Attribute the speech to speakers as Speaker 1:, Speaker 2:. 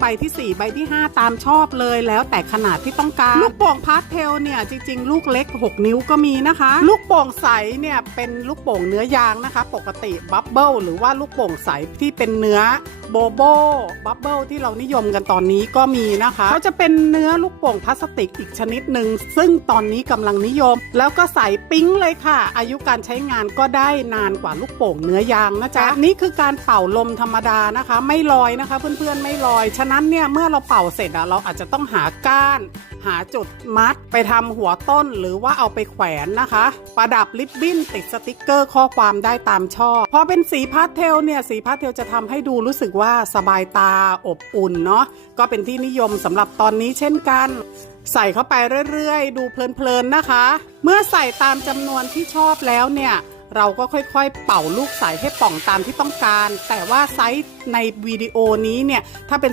Speaker 1: ใบที่ 4 ใบที่ 5 ตามชอบเลยแล้วแต่ขนาดที่ต้องการ ลูกโป่งพาสเทลเนี่ยจริงๆ ลูกเล็ก 6 นิ้วก็มีนะคะ ลูกโป่งใสเนี่ยเป็นลูกโป่งเนื้อยางนะคะ ปกติบับเบิลหรือว่าลูกโป่งใสที่เป็นเนื้อโบโบบับเบิลที่เรานิยมกันตอนนี้ก็มีนะคะเขาจะเป็นเนื้อลูกโป่งพลาสติกอีกชนิดหนึ่งซึ่งตอนนี้กำลังนิยม แล้วก็ใสปิ๊งเลยค่ะ อายุการใช้งานก็ได้นานกว่าลูกโป่งเนื้อยางนะจ๊ะนี่คือการเป่าลมธรรมดานะคะ ไม่ลอยนะคะ เพื่อนๆไม่ลอย ฉะนั้นเนี่ยเมื่อเราเป่าเสร็จอะเราอาจจะต้องหาก้าน หาจุดมัดไปทำหัวต้นหรือว่าเอาไปแขวนนะคะ ประดับลิปบิ้นติดสติกเกอร์ข้อความได้ตามชอบพอเป็นสีพาสเทลเนี่ยสีพาสเทลจะทำให้ดูรู้สึกว่าสบายตาอบอุ่นเนาะก็เป็นที่นิยมสำหรับตอนนี้เช่นกัน ใส่เข้าไปเรื่อยๆ ดูเพลินๆนะคะ เมื่อใส่ตามจำนวนที่ชอบแล้วเนี่ยเราก็ค่อยๆ เป่าลูกใส่ให้ป่องตามที่ต้องการ แต่ว่าไซส์ในวิดีโอนี้เนี่ยถ้าเป็น